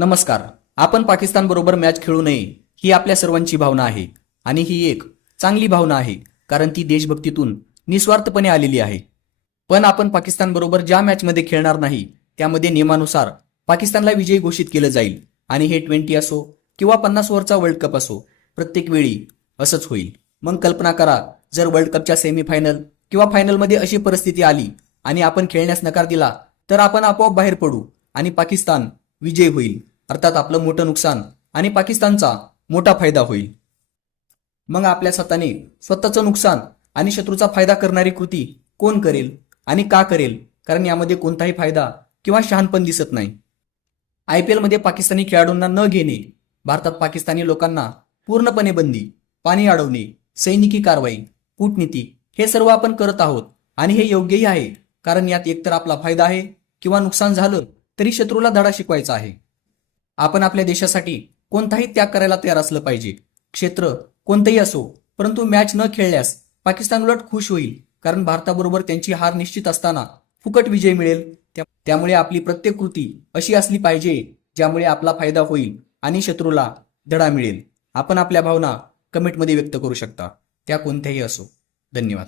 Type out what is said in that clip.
नमस्कार. आपण पाकिस्तान बरोबर मॅच खेळू नये ही आपल्या सर्वांची भावना आहे. आणि ही एक चांगली भावना आहे कारण ती देशभक्तीतून निस्वार्थपणे आलेली आहे. पण आपण पाकिस्तान बरोबर ज्या मॅचमध्ये खेळणार नाही त्यामध्ये नियमानुसार पाकिस्तानला विजयी घोषित केलं जाईल. आणि हे ट्वेंटी असो किंवा पन्नास ओव्हरचा वर्ल्ड कप असो प्रत्येक वेळी असंच होईल. मग कल्पना करा जर वर्ल्ड कपच्या सेमीफायनल किंवा फायनलमध्ये अशी परिस्थिती आली आणि आपण खेळण्यास नकार दिला तर आपण आपोआप बाहेर पडू आणि पाकिस्तान विजय होईल. अर्थात आपलं मोठं नुकसान आणि पाकिस्तानचा मोठा फायदा होईल. मग आपल्या स्वतःने स्वतःचं नुकसान आणि शत्रूचा फायदा करणारी कृती कोण करेल आणि का करेल? कारण यामध्ये कोणताही फायदा किंवा शहाणपण दिसत नाही. आय पी एलमध्ये पाकिस्तानी खेळाडूंना न घेणे भारतात पाकिस्तानी लोकांना पूर्णपणे बंदी पाणी अडवणे सैनिकी कारवाई कूटनीती हे सर्व आपण करत आहोत आणि हे योग्यही आहे. कारण यात एकतर आपला फायदा आहे किंवा नुकसान झालं तरी शत्रूला धडा शिकवायचा आहे. आपण आपल्या देशासाठी कोणताही त्याग करायला तयार असलं पाहिजे. क्षेत्र कोणतंही असो परंतु मॅच न खेळल्यास पाकिस्तान उलट खुश होईल. कारण भारताबरोबर त्यांची हार निश्चित असताना फुकट विजय मिळेल. त्यामुळे आपली प्रत्येक कृती अशी असली पाहिजे ज्यामुळे आपला फायदा होईल आणि शत्रूला धडा मिळेल. आपण आपल्या भावना कमेंटमध्ये व्यक्त करू शकता. त्या कोणत्याही असो. धन्यवाद.